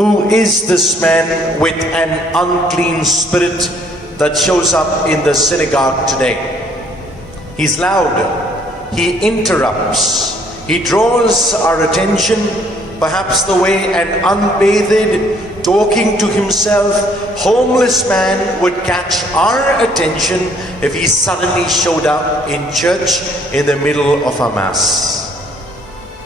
Who is this man with an unclean spirit that shows up in the synagogue today? He's loud, he interrupts, he draws our attention, perhaps the way an unbathed, talking to himself, homeless man would catch our attention if he suddenly showed up in church in the middle of a mass.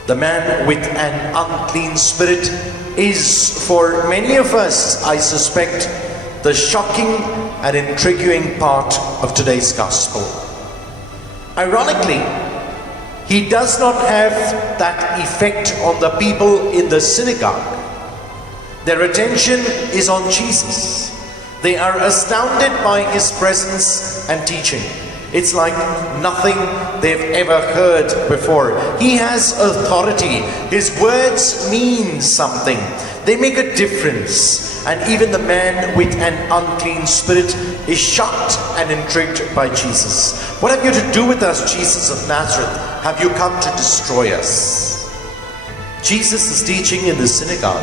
The man with an unclean spirit is, for many of us, I suspect, the shocking and intriguing part of today's gospel. Ironically, he does not have that effect on the people in the synagogue. Their attention is on Jesus. They are astounded by his presence and teaching. It's like nothing they've ever heard before. He has authority. His words mean something. They make a difference. And even the man with an unclean spirit is shocked and intrigued by Jesus. What have you to do with us, Jesus of Nazareth? Have you come to destroy us? Jesus is teaching in the synagogue.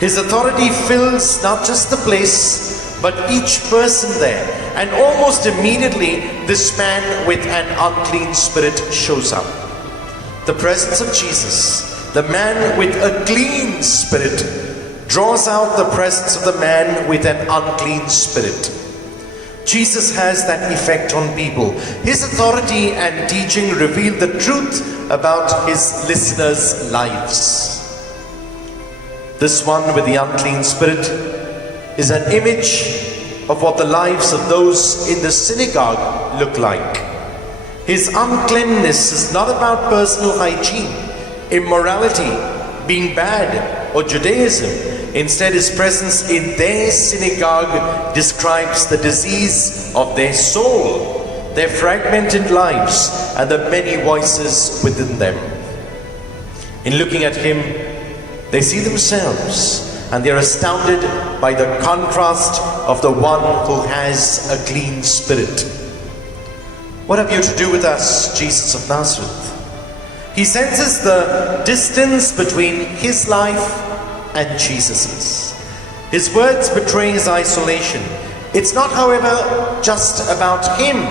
His authority fills not just the place, but each person there. And almost immediately, this man with an unclean spirit shows up. The presence of Jesus, the man with a clean spirit, draws out the presence of the man with an unclean spirit. Jesus has that effect on people. His authority and teaching reveal the truth about his listeners' lives. This one with the unclean spirit is an image of what the lives of those in the synagogue look like. His uncleanness is not about personal hygiene, immorality, being bad, or Judaism. Instead, his presence in their synagogue describes the disease of their soul, their fragmented lives, and the many voices within them. In looking at him, they see themselves, and they are astounded by the contrast of the one who has a clean spirit. What have you to do with us, Jesus of Nazareth? He senses the distance between his life and Jesus's. His words betray his isolation. It's not, however, just about him.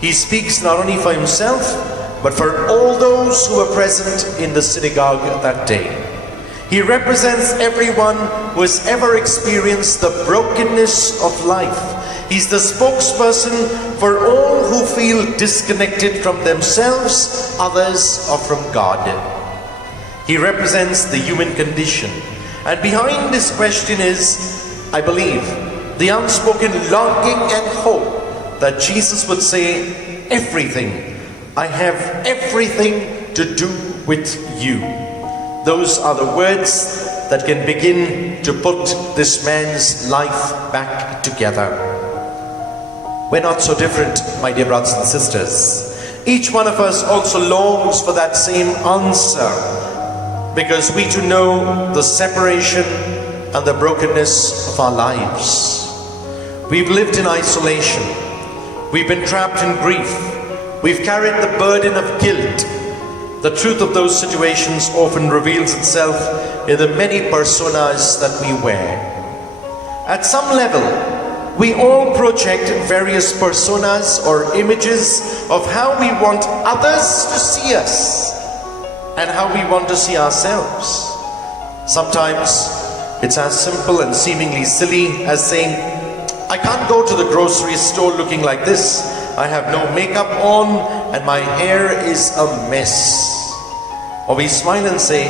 He speaks not only for himself, but for all those who were present in the synagogue that day. He represents everyone who has ever experienced the brokenness of life. He's the spokesperson for all who feel disconnected from themselves, others, or from God. He represents the human condition. And behind this question is, I believe, the unspoken longing and hope that Jesus would say, everything, I have everything to do with you. Those are the words that can begin to put this man's life back together. We're not so different, my dear brothers and sisters. Each one of us also longs for that same answer, because we too know the separation and the brokenness of our lives. We've lived in isolation. We've been trapped in grief. We've carried the burden of guilt. The truth of those situations often reveals itself in the many personas that we wear. At some level, we all project various personas or images of how we want others to see us and how we want to see ourselves. Sometimes it's as simple and seemingly silly as saying, I can't go to the grocery store looking like this. I have no makeup on and my hair is a mess. Or we smile and say,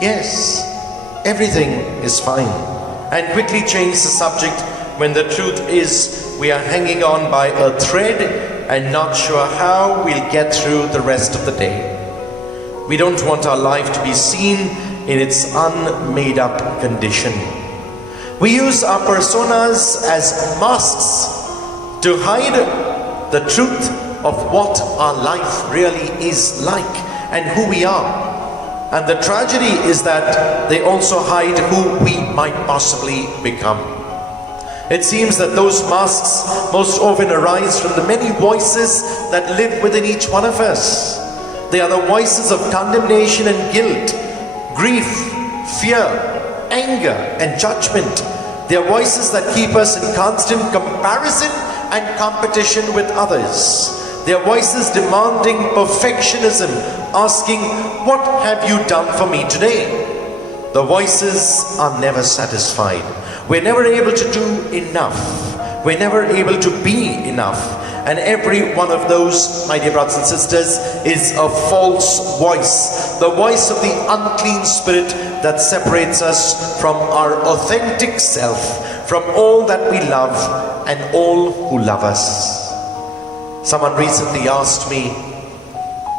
yes, everything is fine, and quickly change the subject when the truth is we are hanging on by a thread and not sure how we'll get through the rest of the day. We don't want our life to be seen in its unmade up condition. We use our personas as masks to hide the truth of what our life really is like and who we are. And the tragedy is that they also hide who we might possibly become. It seems that those masks most often arise from the many voices that live within each one of us. They are the voices of condemnation and guilt, grief, fear, anger and judgment. They are voices that keep us in constant comparison and competition with others. They are voices demanding perfectionism, asking, "What have you done for me today?" The voices are never satisfied. We're never able to do enough. We're never able to be enough. And every one of those, my dear brothers and sisters, is a false voice. The voice of the unclean spirit that separates us from our authentic self, from all that we love and all who love us. Someone recently asked me,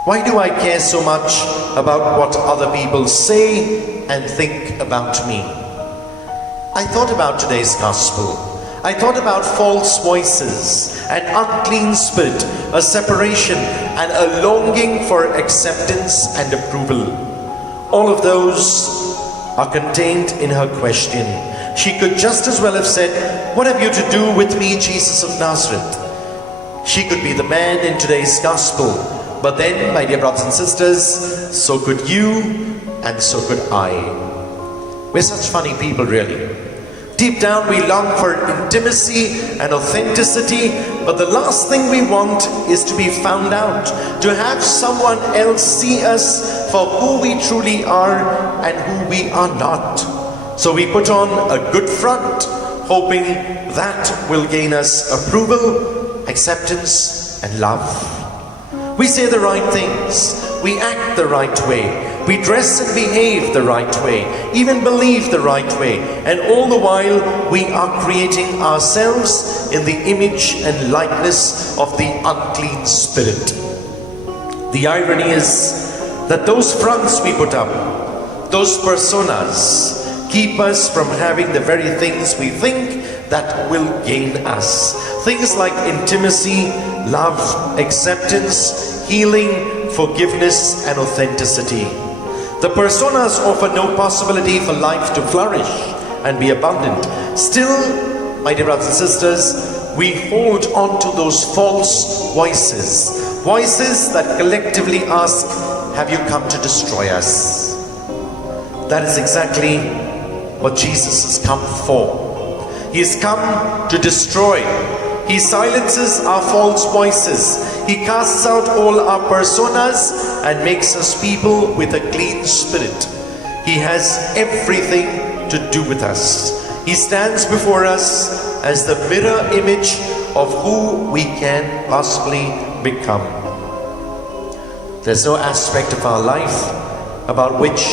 why do I care so much about what other people say and think about me? I thought about today's gospel. I thought about false voices, an unclean spirit, a separation, and a longing for acceptance and approval. All of those are contained in her question. She could just as well have said, "What have you to do with me, Jesus of Nazareth?" She could be the man in today's gospel. But then, my dear brothers and sisters, so could you and so could I. We're such funny people, really. Deep down we long for intimacy and authenticity, but the last thing we want is to be found out, to have someone else see us for who we truly are and who we are not. So we put on a good front, hoping that will gain us approval, acceptance, and love. We say the right things, we act the right way, we dress and behave the right way, even believe the right way, and all the while we are creating ourselves in the image and likeness of the unclean spirit. The irony is that those fronts we put up, those personas, keep us from having the very things we think that will gain us. Things like intimacy, love, acceptance, healing, forgiveness, and authenticity. The personas offer no possibility for life to flourish and be abundant. Still, my dear brothers and sisters, we hold on to those false voices. Voices that collectively ask, "Have you come to destroy us?" That is exactly what Jesus has come for. He has come to destroy. He silences our false voices. He casts out all our personas and makes us people with a clean spirit. He has everything to do with us. He stands before us as the mirror image of who we can possibly become. There's no aspect of our life about which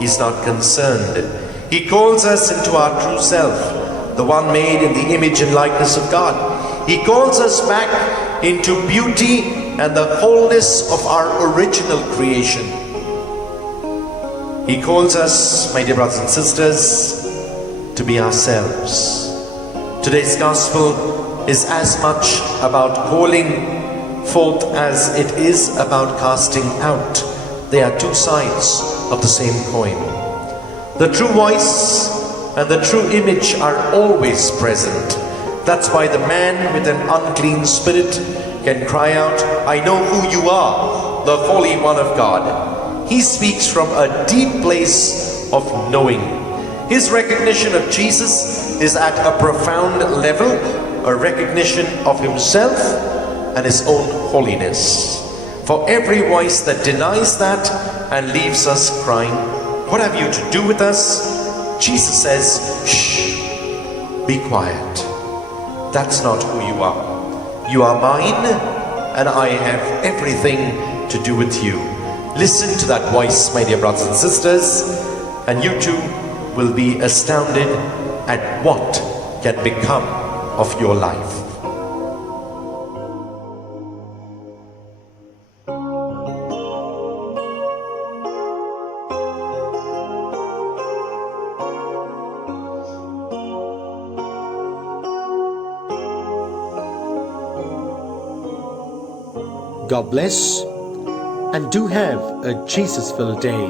He's not concerned. He calls us into our true self, the one made in the image and likeness of God. He calls us back into beauty and the wholeness of our original creation. He calls us, my dear brothers and sisters, to be ourselves. Today's gospel is as much about calling forth as it is about casting out. They are two sides of the same coin. The true voice and the true image are always present. That's why the man with an unclean spirit can cry out, "I know who you are, the Holy One of God." He speaks from a deep place of knowing. His recognition of Jesus is at a profound level, a recognition of himself and his own holiness. For every voice that denies that and leaves us crying, "What have you to do with us?" Jesus says, "Shh, be quiet. That's not who you are. You are mine, and I have everything to do with you." Listen to that voice, my dear brothers and sisters, and you too will be astounded at what can become of your life. God bless, and do have a Jesus-filled day.